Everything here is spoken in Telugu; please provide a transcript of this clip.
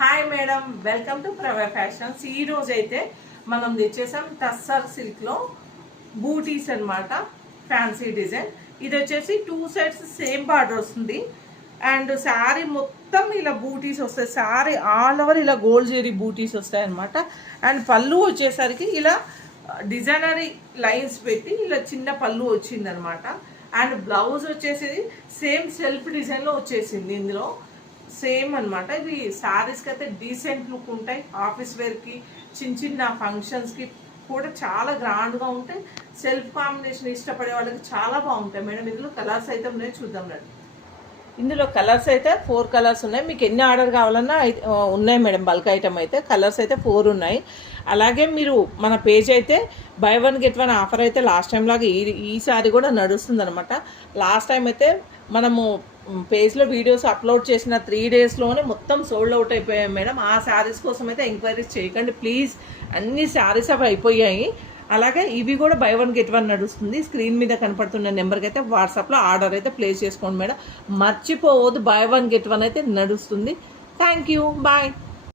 Hi madam, welcome to Prave fashions. ఈ రోజు అయితే మనం తెచ్చేసాం టస్సర్ సిల్క్ లో బూటీస్ అన్నమాట. Fancy design. ఇది వచ్చేసి 2 సైడ్స్ సేమ్ బార్డర్ వస్తుంది అండ్ శారీ మొత్తం ఇలా బూటీస్ వస్తాయి. శారీ ఆల్ ఓవర్ ఇలా గోల్డ్ జెరీ బూటీస్ వస్తాయి అనమాట. అండ్ పళ్ళు వచ్చేసరికి ఇలా డిజైనరీ లైన్స్ పెట్టి ఇలా చిన్న పళ్ళు వచ్చింది అనమాట. అండ్ బ్లౌజ్ వచ్చేసి సేమ్ సెల్ఫ్ డిజైన్లో వచ్చేసింది. ఇందులో సేమ్ అనమాట. ఇవి శారీస్కి అయితే డీసెంట్ లుక్ ఉంటాయి. ఆఫీస్ వేర్కి, చిన్న చిన్న ఫంక్షన్స్కి కూడా చాలా గ్రాండ్గా ఉంటాయి. సెల్ఫ్ కాంబినేషన్ ఇష్టపడే వాళ్ళకి చాలా బాగుంటాయి మేడం. ఇందులో కలర్స్ అయితే ఉన్నాయి, చూద్దాం రండి. ఇందులో కలర్స్ అయితే 4 కలర్స్ ఉన్నాయి. మీకు ఎన్ని ఆర్డర్ కావాలన్నా ఉన్నాయి మేడం. బల్క్ ఐటమ్ అయితే కలర్స్ అయితే 4 ఉన్నాయి. అలాగే మీరు మన పేజ్ అయితే బై 1 గెట్ 1 ఆఫర్ అయితే లాస్ట్ టైం లాగా ఈసారి కూడా నడుస్తుంది అనమాట. లాస్ట్ టైం అయితే మనము పేజ్లో వీడియోస్ అప్లోడ్ చేసిన 3 డేస్లోనే మొత్తం సోల్డ్ అవుట్ అయిపోయాయి మేడం. ఆ శారీస్ కోసం అయితే ఎంక్వైరీస్ చేయకండి ప్లీజ్. అన్ని శారీస్ అవి అయిపోయాయి. అలాగే ఇవి కూడా బై 1 గెట్ 1 నడుస్తుంది. స్క్రీన్ మీద కనపడుతున్న నెంబర్కి అయితే వాట్సాప్లో ఆర్డర్ అయితే ప్లేస్ చేసుకోండి మేడం. మర్చిపోవద్దు, బై 1 గెట్ 1 అయితే నడుస్తుంది. Thank you, bye.